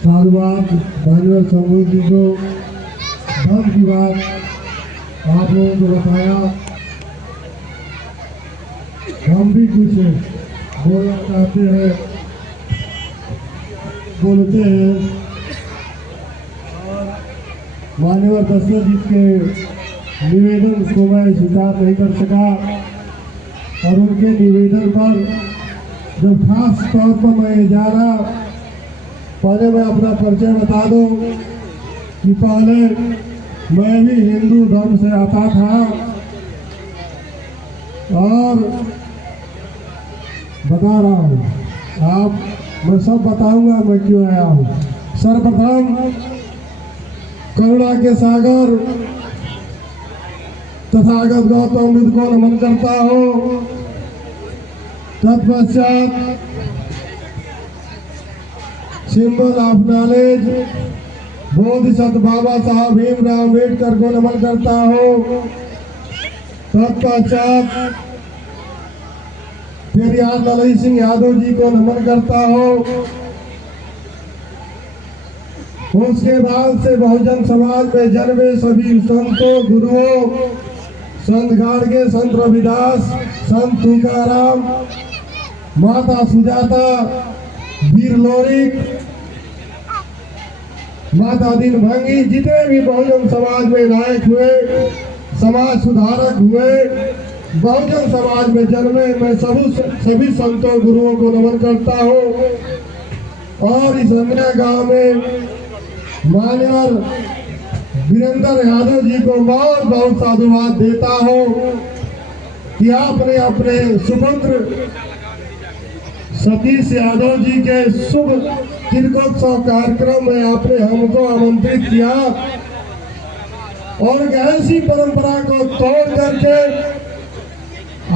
साधुवाद मानव समूह जी को धर्म की बात आप लोगों को बताया। हम भी कुछ बोलना चाहते हैं, बोलते हैं। और मान्यवर दशरथ जी के निवेदन को मैं स्वीकार नहीं कर सका और उनके निवेदन पर जब खास तौर पर मैं जा रहा, पहले मैं अपना परिचय बता दूं कि पहले मैं भी हिंदू धर्म से आता था और बता रहा हूँ आप, मैं सब बताऊंगा मैं क्यों आया हूँ। सर्वप्रथम करुणा के सागर तथागत गौतम बुद्ध को नमन करता हूँ। तत्पश्चात सिंबल ऑफ नॉलेज बोधिसत्व बाबा साहब भीमराव अम्बेडकर को नमन करता हूँ। तत्पश्चात पेरियार ललई सिंह यादव जी को नमन करता हूँ। उसके बाद से बहुजन समाज में जन्मे सभी संतों गुरुओं, संत गाड़गे, संत रविदास, संत तुकाराम, माता सुजाता, वीर लोरिक, माता दीनभंगी, जितने भी बहुजन समाज में नायक हुए, समाज सुधारक हुए, बहुजन समाज में जन्मे, मैं सभी संतों गुरुओं को नमन करता हूँ। और इस अन्य गांव में मान्यवर वीरेंद्र यादव जी को बहुत बहुत साधुवाद देता हूँ कि आपने अपने सुपुत्र सतीश यादव जी के शुभ तिलकोत्सव कार्यक्रम में आपने हमको आमंत्रित किया और ऐसी परंपरा को तोड़ करके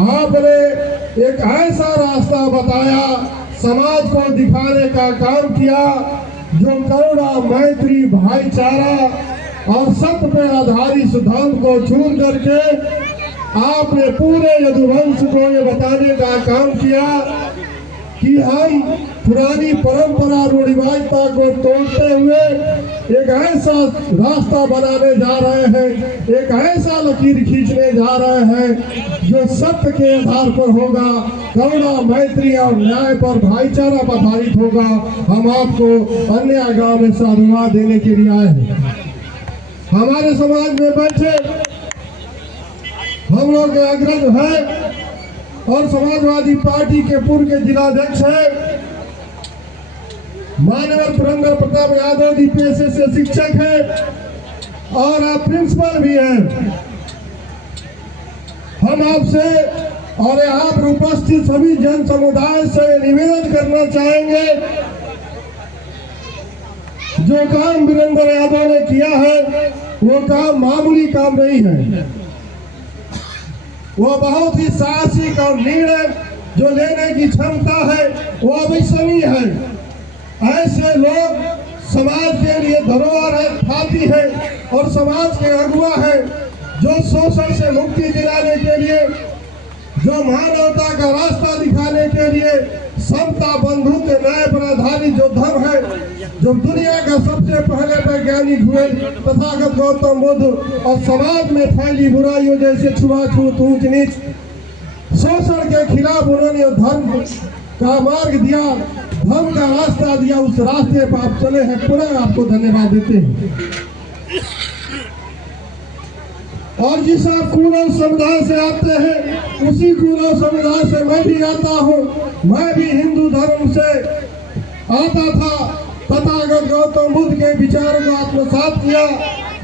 आपने एक ऐसा रास्ता बताया, समाज को दिखाने का काम किया जो करुणा, मैत्री, भाईचारा और सत्य पर आधारित सिद्धांत को चुन करके आपने पूरे यदुवंश को ये बताने का काम किया कि हम पुरानी परंपरा रूढ़िवादिता को तोड़ते हुए एक ऐसा रास्ता बनाने जा रहे हैं, एक ऐसा लकीर खींचने जा रहे हैं जो सत्य के आधार पर होगा, करुणा, मैत्री और न्याय पर, भाईचारा पर आधारित होगा। हम आपको अन्य गांव में साधुवाद देने के लिए आए हैं। हमारे समाज में बैठे हम लोग अग्रज है और समाजवादी पार्टी के पूर्व के जिलाध्यक्ष है मान्यवर पुरंदर प्रताप यादव जी, पेशे से शिक्षक है और आप प्रिंसिपल भी हैं। हम आपसे और यहाँ पर उपस्थित सभी जन समुदाय से निवेदन करना चाहेंगे, जो काम वीरेंद्र यादव ने किया है वो काम मामूली काम नहीं है, वो बहुत ही साहसिक और निर्णय जो लेने की क्षमता है वो अविस्मरणीय है। ऐसे लोग समाज के लिए धरोहर है, ख्याति है और समाज के अगुवा है, जो शोषण से मुक्ति दिलाने के लिए, जो मानवता का रास्ता दिखाने के लिए, समता, बंधुत्व, न्याय पर आधारित जो धर्म है, जो दुनिया का सबसे पहले वैज्ञानिक हुए तथागत गौतम बुद्ध, और समाज में फैली बुराइयों जैसे छुआछूत, ऊंच नीच, शोषण के खिलाफ उन्होंने धर्म का मार्ग दिया, धर्म का रास्ता दिया, उस रास्ते पर आप चले हैं। पुनः आपको धन्यवाद देते हैं। और जिस आप कूलर समुदाय से आते हैं उसी कूलर समुदाय से मैं भी आता हूँ। मैं भी हिंदू धर्म से आता था, तथागत गौतम बुद्ध के विचारों को आत्मसात किया।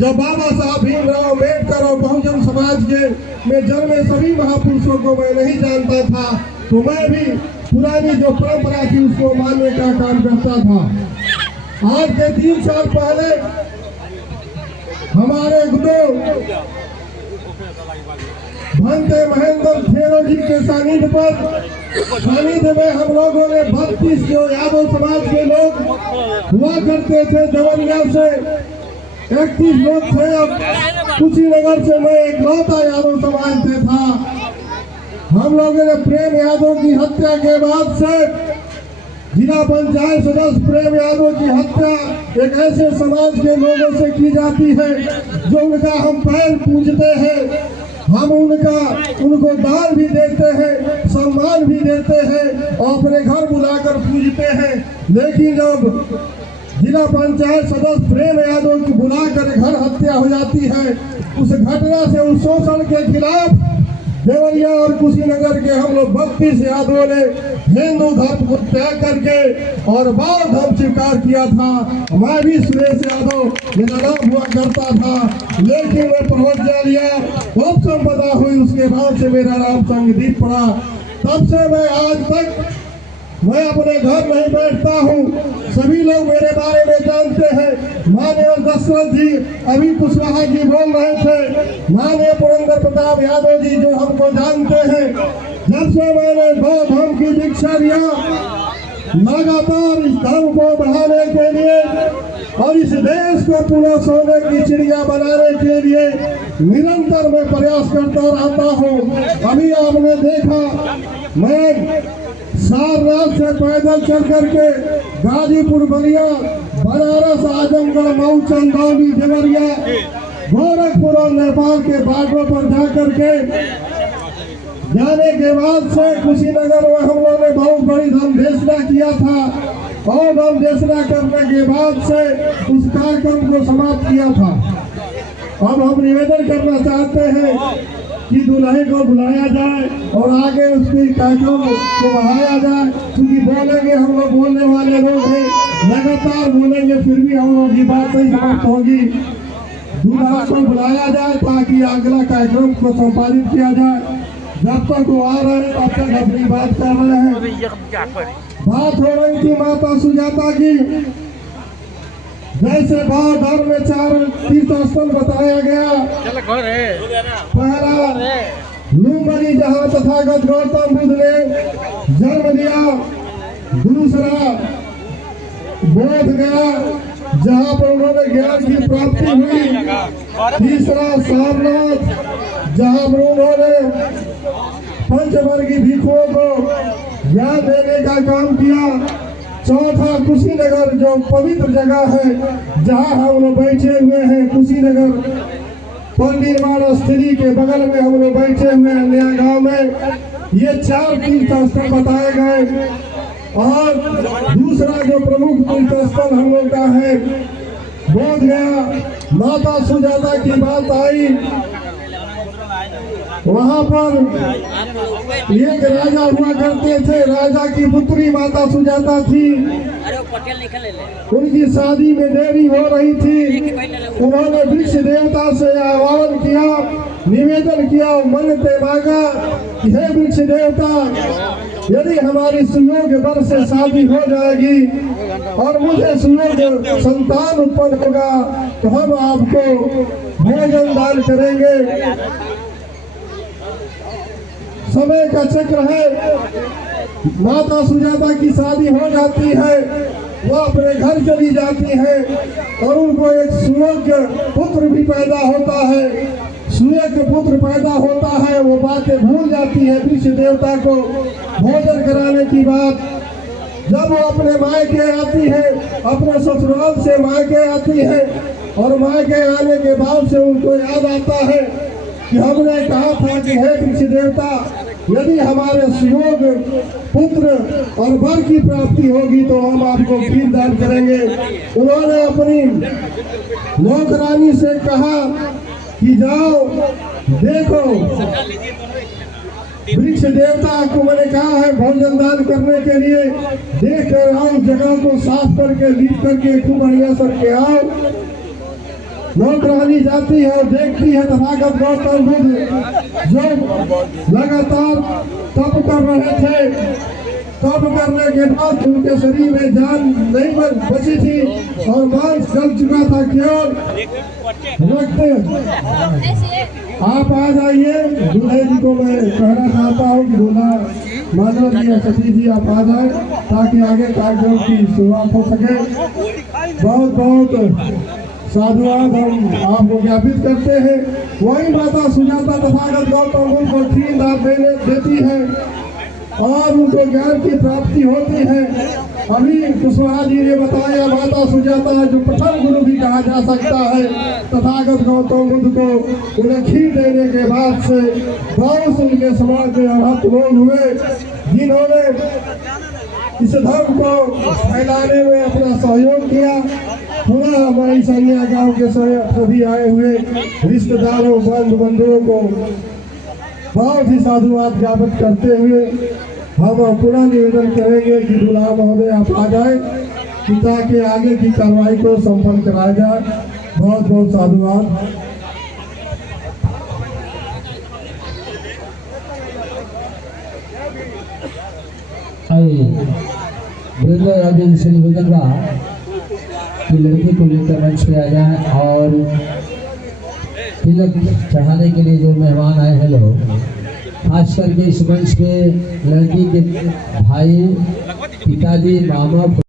जब बाबा साहब भीमराव अम्बेडकर और बहुजन समाज के में जन्मे सभी महापुरुषों को मैं नहीं जानता था, तो मैं भी पुरानी जो परंपरा थी उसको मानने का काम करता था। आज के 3 साल पहले हमारे गुरु भंते महेंद्र खेरो जी के सानिध्य में हम लोगों ने 32 जो यादव समाज के लोग हुआ करते थे, जवनगढ़ से 31 लोग थे और कुशीनगर से मैं इकलौता यादव समाज से था। हम लोगों ने प्रेम यादव की हत्या के बाद से जिला पंचायत सदस्य प्रेम यादव की हत्या एक ऐसे समाज के लोगों से की जाती है जो उनका हम पैर पूजते हैं, हम उनको दान भी देते हैं, सम्मान भी देते हैं और अपने घर बुलाकर पूजते हैं। लेकिन जब जिला पंचायत सदस्य प्रेम यादव की बुलाकर घर हत्या हो जाती है, उस घटना से उस शोषण के खिलाफ देवरिया और कुशीनगर के हम लोग 32 यादवों ने हिंदू धर्म को त्याग करके और बौद्ध धर्म स्वीकार किया था। मैं भी सुरेश यादव मेरा नाम हुआ करता था, लेकिन मैं प्रवचन लिया, खूब संपदा हुई, उसके बाद से मेरा नाम संगदीप पड़ा। तब से मैं आज तक मैं अपने घर नहीं बैठता हूँ। सभी लोग मेरे बारे में जानते हैं। माननीय दशरथ जी अभी कुशवाहा जी बोल रहे थे, माननीय पुरंदर प्रताप यादव जी जो हमको जानते हैं। जब से मैंने बौद्ध धर्म की दीक्षा लिया, लगातार इस धर्म को बढ़ाने के लिए और इस देश को पुनः सोने की चिड़िया बनाने के लिए निरंतर मैं प्रयास करता रहता हूँ। अभी आपने देखा, मैं सारनाथ से पैदल चल करके गाजीपुर, बलिया, बनारस, आजमगढ़, मऊ, चंदौली, देवरिया, गोरखपुर और नेपाल के बार्डरों पर जाकर के जाने के बाद से कुशीनगर में हम लोगों ने बहुत बड़ी धर्मदेशना किया था और धर्मदेशना करने के बाद से उस कार्यक्रम को समाप्त किया था। अब हम निवेदन करना चाहते हैं कि दुल्हे को बुलाया जाए और आगे उसके कार्यक्रम को बढ़ाया जाए, क्योंकि बोलेंगे हम लोग, बोलने वाले लोग हैं, लगातार बोलेंगे फिर भी हम लोग की बात नहीं समाप्त होगी। दूल्हा को बुलाया जाए ताकि अगला कार्यक्रम को संपादित किया जाए। जब तक वो आ रहे हैं तब तक अपनी बात कर रहे हैं। बात हो रही थी माता सुजाता की। जैसे बौद्ध धर्म में 4 तीर्थ स्थल बताया गया, पहला लुम्बिनी जहाँ तथागत गौतम बुद्ध ने जन्म लिया, दूसरा बोध गया जहाँ पर उन्होंने ज्ञान की प्राप्ति हुई, तीसरा सारनाथ जहाँ पर उन्होंने पंचवर्गीय भिक्षुओं को ज्ञान देने का काम किया, चौथा कुशीनगर जो पवित्र जगह है जहाँ हम लोग बैठे हुए हैं, कुशीनगर परिनिर्वाण स्थली के बगल में हम लोग बैठे हुए हैं नया गांव में। ये 4 तीर्थ स्थल बताए गए और दूसरा जो प्रमुख तीर्थ स्थल हम लोग का है बोध गया। माता सुजाता की बात आई, वहाँ पर एक राजा हुआ करते थे, राजा की पुत्री माता सुजाता थी। उनकी शादी में देरी हो रही थी, उन्होंने वृक्ष देवता से आह्वान किया, निवेदन किया, मन्नतें मांगा कि हे वृक्ष देवता, यदि हमारी सुयोग वर से शादी हो जाएगी और मुझे सुयोग संतान उत्पन्न होगा तो हम आपको भोजन दान करेंगे। समय का चक्र है, माता सुजाता की शादी हो जाती है, वो अपने घर चली जाती है और उनको एक सुयोग्य पुत्र भी पैदा होता है। सुयोग्य पुत्र पैदा होता है, वो बातें भूल जाती है वृक्ष देवता को भोजन कराने की बात। जब वो अपने मायके आती है, अपने ससुराल से मायके आती है और मायके आने के बाद से उनको याद आता है कि हमने कहा था कि हे वृक्ष देवता, यदि हमारे सुयोग पुत्र और वर की प्राप्ति होगी तो हम आपको खीर दान करेंगे। उन्होंने अपनी नौकरानी से कहा कि जाओ देखो, वृक्ष देवता को मैंने कहा है भोजन दान करने के लिए, देख कर आओ, जगह को साफ करके लीप करके खूब बढ़िया करके आओ। नौकरानी जाती है और देखती है तथागत गौतम बुद्ध जो लगातार तप कर रहे थे। तप करने के बाद उनके शरीर में जान नहीं बची थी और मांस गल चुका था, केवल रक्त। आप आ जाइए, दूल्हे जी को मैं कहना चाहता हूँ कि दूल्हा माधव जी और सती जी आप आ जाए ताकि आगे कार्यक्रम की शुरुआत हो सके। बहुत बहुत साधुवाद हम आपको ज्ञापित करते हैं। वही माता सुजाता तथागत गौतम बुद्ध को खीर दान देती है और उनको ज्ञान की प्राप्ति होती है अभी कुशवाहा जी ने बताया माता सुजाता जो प्रथम गुरु भी कहा जा सकता है तथागत गौतम बुद्ध को उन्हें खीर देने के बाद से बहुत से उनके समाज में अनहत लोग हुए जिन्होंने इस धर्म को फैलाने में अपना सहयोग किया। पुनः हमारी सैया गांव के सभी आए हुए रिश्तेदारों बंधुओं को बहुत ही साधुवाद ज्ञापित करते हुए हम पुनः निवेदन करेंगे कि दुल्हा महोदय आप आ जाए ताकि आगे की कार्रवाई को संपन्न कराया जाए। बहुत बहुत साधुवाद। राजेंद्र से निवेदन बा कि लड़की को लेकर मंच पे आ जाए और तिलक चढ़ाने के लिए जो मेहमान आए हैं लोग, खास करके इस मंच पे लड़की के भाई, पिताजी, मामा